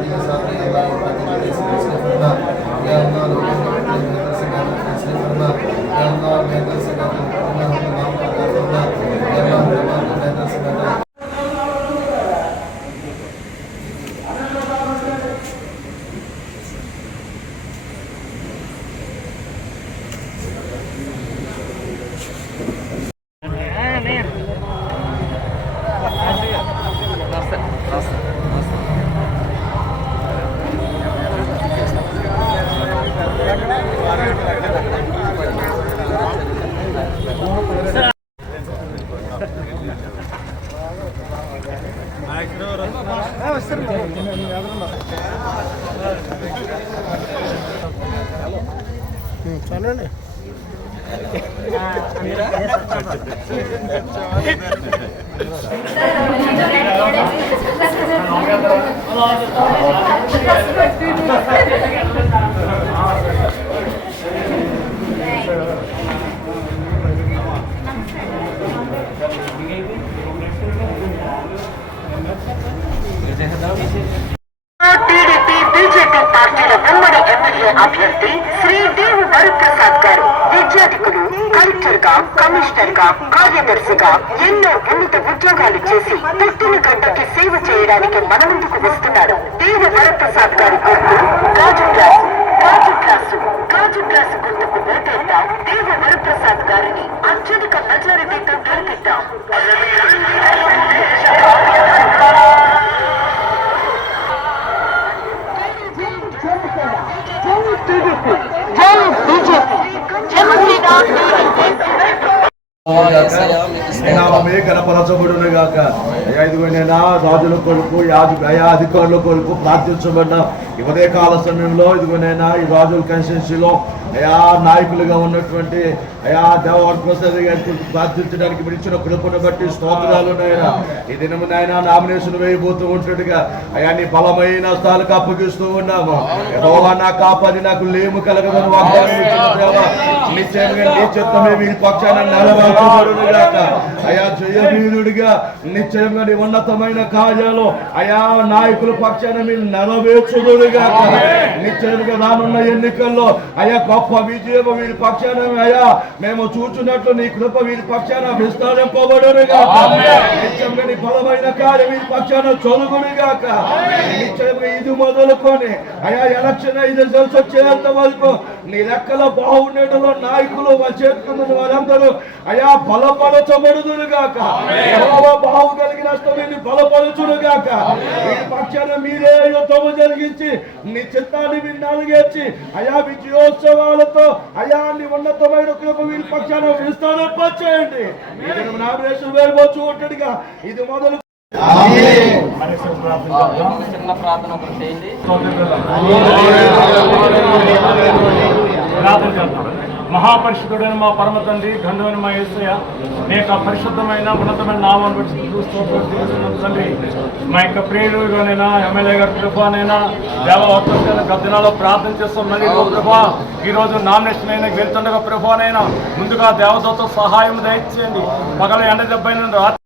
के साथ अल्लाह फरमा या अल्लाह लोगों को अपने बेहतर से बेहतर फैसले फरमा या अल्लाह बेहतर से बेहतर फरमा या अल्लाह बेहतर से बेहतर चलो టీడీపీ బీజేపీ పార్టీల ఉమ్మడి ఎమ్మెల్యే అభ్యర్థి శ్రీ దేవు వరప్రసాద్ గారు విద్యార్థులు కలెక్టర్ గా కమిషనర్ గా కార్యదర్శిగా ఎన్నో ఉన్నత ఉద్యోగాలు చేసి పుట్టిన గడ్డకి సేవ చేయడానికి మన ముందుకు వస్తున్నారు. దేవు వరప్రసాద్ గారి గుర్తు గాజు గ్లాసు గాజు గ్లాసు గుర్తుకు ఓటేద్దాం. దేవు వరప్రసాద్ గారిని అత్యధిక మెజారిటీతో గెలిపిద్దాం. గణపరచబడును గాక. ఇదిగోనైనా రాజుల కొడుకు అధికారుల కొడుకు ప్రార్థించబడిన ఈ ఉదయకాల సమయంలో ఇదిగోనైనా ఈ రాజుల కన్స్టిట్యూన్సీలో నాయకులుగా ఉన్నటువంటి దేవప్రసాద్ గారికి ప్రార్థించడానికి ఇచ్చిన కృపను బట్టి స్తోత్రాలు నాయన. ఈ దినము నాయన నామినేషన్ వేయబోతూ ఉంటుండగా నీ బలమైన స్థాలకు అప్పగిస్తూ ఉన్నాము. యెహోవా నా కాపాడి నాకు లేము కలగదని వాగ్దానం నిశ్చయంగా నీ చిత్తమే వీరి పక్షాన నెరవేర్చబడునుగాక. జయవీరుడిగా నిశ్చయంగా నీ ఉన్నతమైన కార్యాలు నాయకుల పక్షాన మీరు నెరవేర్చుదురుగాక. నిశ్చయంగా రానున్న ఎన్నికల్లో గొప్ప విజయం వీరి పక్షాన మేము చూచున్నట్లు నీ కృప వీరి పక్షాన విస్తరింపబడునుగాక. నిశ్చయంగా నీ బలమైన కార్యం వీరి పక్షాన చదువునుగాక. నిశ్చయంగా ఇది మొదలుకొని ఎలక్షన్ రిజల్ట్స్ వచ్చేంత వరకు నీ లెక్కల బాగుండేటలో నాయకులు చేతుకున్న వారందరూ బలపరచబడుదురుగాక. యెహోవా బాహు కలిగినష్టం బలపరచునుగాక. వీరి పక్షాన మీరే యుద్ధము జరిగించి నీ చిత్తాన్ని మీరు నలిగేర్చి విజయోత్సవాలతో నీ ఉన్నతమైన కృప వీరి పక్షాన విస్తరింపచేయండి. నామినేషన్ వేయవచ్చు ఉంటదిగా ఇది మొదలు చిన్న ప్రార్థన చేయండి. మహాపరిశుద్ధుడైన మా పరమ తండ్రి, ఘనుడైన మా యేసయ్య, మీ యొక్క పరిశుద్ధమైన ఉన్నతమైన నామాన్ని బట్టి తండ్రి, మా యొక్క ప్రియుడుగానైనా ఎమ్మెల్యే గారి కృపనైనా దేవవర్తన గద్దెనాలో ప్రార్థన చేస్తాం. మళ్ళీ ప్రభా ఈ రోజు నామినేషన్ అయినా వెళ్తుండగా ప్రభానైనా ముందుగా దేవదత్త సహాయం దయచేయండి. పగల ఎండ దెబ్బైన రాత్రి